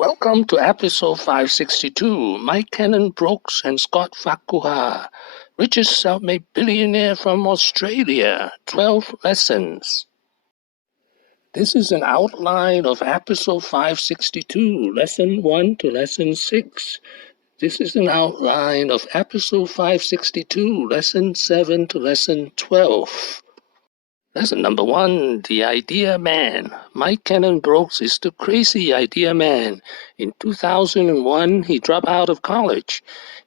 Welcome to episode 562. Mike Cannon-Brookes and Scott Farquhar, richest self-made billionaire from Australia. 12 lessons. This is an outline of episode 562, lesson 1 to lesson 6. This is an outline of episode 562, lesson 7 to lesson 12. Lesson number 1, the idea man. Mike Cannon-Brookes is the crazy idea man. In 2001, he dropped out of college.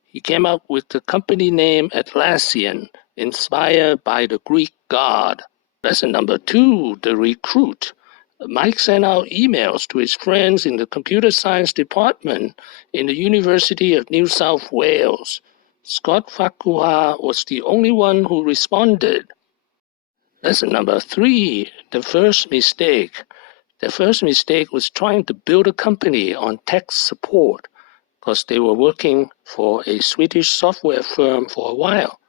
He came up with the company name Atlassian, inspired by the Greek god. Lesson number 2, the recruit. Mike sent out emails to his friends in the computer science department in the University of New South Wales. Scott Farquhar was the only one who responded. Lesson number 3, the first mistake. The first mistake was trying to build a company on tech support because they were working for a Swedish software firm for a while.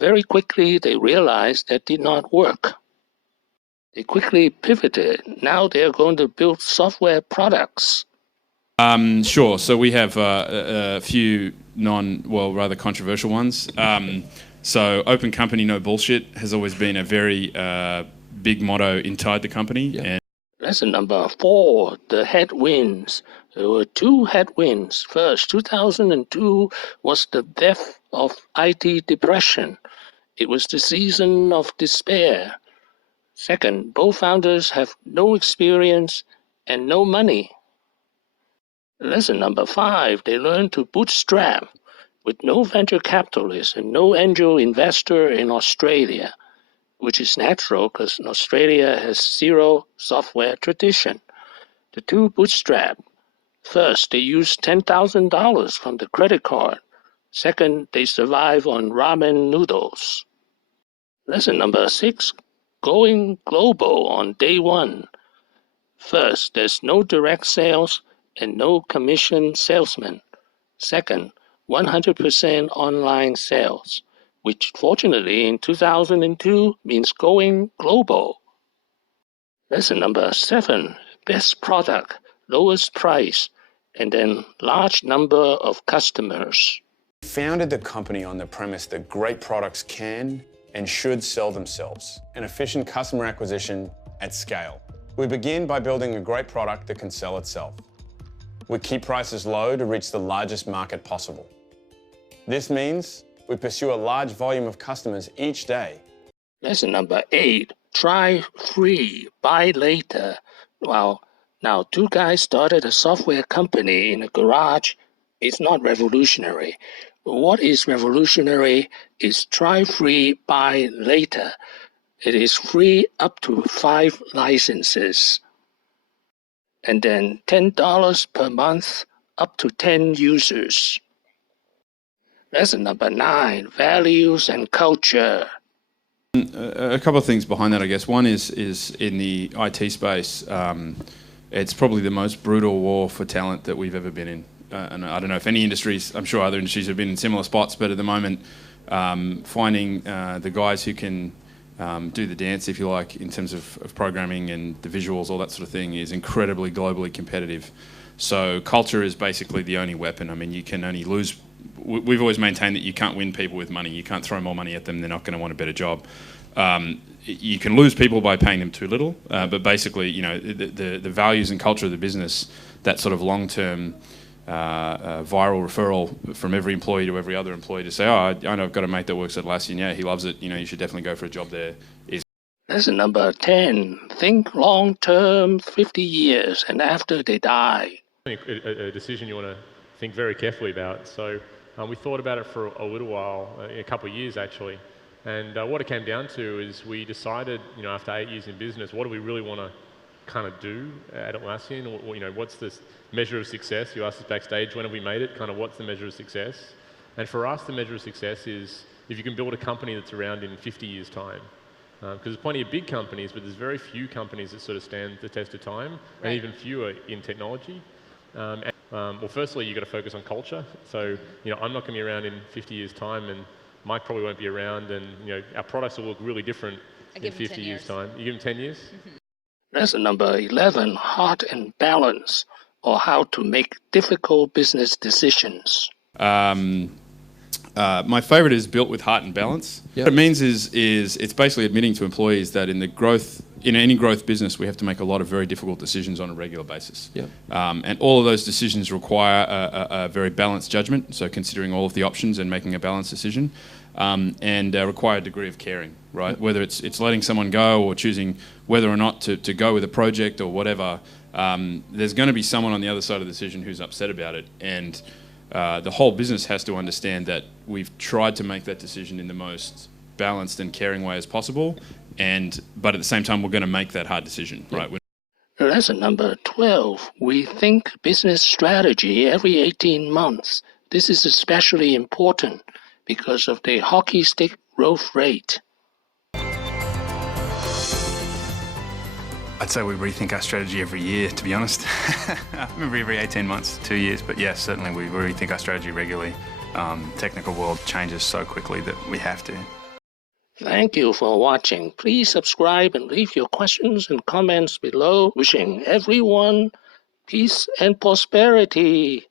Very quickly, they realized that did not work. They quickly pivoted. Now they're going to build software products. Sure. So we have a few rather controversial ones. So open company, no bullshit has always been a very big motto inside the company. Yeah. And lesson number 4, the headwinds. There were 2 headwinds. First, 2002 was the death of IT depression. It was the season of despair. Second, both founders have no experience and no money. Lesson number 5, they learned to bootstrap. With no venture capitalist and no angel investor in Australia, which is natural because Australia has zero software tradition. The 2 bootstrap. First, they used $10,000 from the credit card. Second, they survive on ramen noodles. Lesson number 6, going global on day 1. First, there's no direct sales and no commission salesman. Second, 100% online sales, which fortunately in 2002 means going global. Lesson number 7, best product, lowest price, and then large number of customers. We founded the company on the premise that great products can and should sell themselves, and efficient customer acquisition at scale. We begin by building a great product that can sell itself. We keep prices low to reach the largest market possible. This means we pursue a large volume of customers each day. Lesson number 8, try free, buy later. Well, now 2 guys started a software company in a garage. It's not revolutionary. What is revolutionary is try free, buy later. It is free up to 5 licenses. And then $10 per month, up to 10 users. Lesson number 9, values and culture. a couple of things behind that, I guess. One is in the IT space. It's probably the most brutal war for talent that we've ever been in. And I don't know if any industries, I'm sure other industries have been in similar spots, but at the moment, finding the guys who can do the dance, if you like, in terms of programming and the visuals, all that sort of thing, is incredibly globally competitive. So culture is basically the only weapon. I mean, you can only lose. We've always maintained that you can't win people with money. You can't throw more money at them. They're not going to want a better job. You can lose people by paying them too little. But basically, you know, the values and culture of the business, that sort of long-term viral referral from every employee to every other employee to say, oh, I know I've got a mate that works at Atlassian. Yeah, he loves it. You know, you should definitely go for a job there. Lesson number 10, think long-term, 50 years, and after they die. A decision you want to think very carefully about. So we thought about it for a little while, a couple of years actually. And what it came down to is we decided, you know, after 8 years in business, what do we really want to kind of do at Atlassian? You know, what's the measure of success? You asked us backstage, when have we made it? Kind of what's the measure of success? And for us, the measure of success is if you can build a company that's around in 50 years' time. Because there's plenty of big companies, but there's very few companies that sort of stand the test of time, and even fewer in technology. Well, firstly, you've got to focus on culture. So, you know, I'm not going to be around in 50 years' time, and Mike probably won't be around, and, you know, our products will look really different in 50 years' time. You give him 10 years? Lesson number 11, heart and balance. or how to make difficult business decisions? My favorite is built with heart and balance. Yep. What it means is it's basically admitting to employees that in any growth business, we have to make a lot of very difficult decisions on a regular basis. Yep. And all of those decisions require a very balanced judgment, so considering all of the options and making a balanced decision, and require a degree of caring, right? Yep. Whether it's letting someone go or choosing whether or not to go with a project or whatever, there's going to be someone on the other side of the decision who's upset about it. And the whole business has to understand that we've tried to make that decision in the most balanced and caring way as possible, but at the same time, we're going to make that hard decision, right? Lesson number 12. We think business strategy every 18 months. This is especially important because of the hockey stick growth rate. I'd say we rethink our strategy every year, to be honest. Maybe every 18 months, 2 years, but yes, certainly we rethink our strategy regularly. Technical world changes so quickly that we have to. Thank you for watching. Please subscribe and leave your questions and comments below. Wishing everyone peace and prosperity.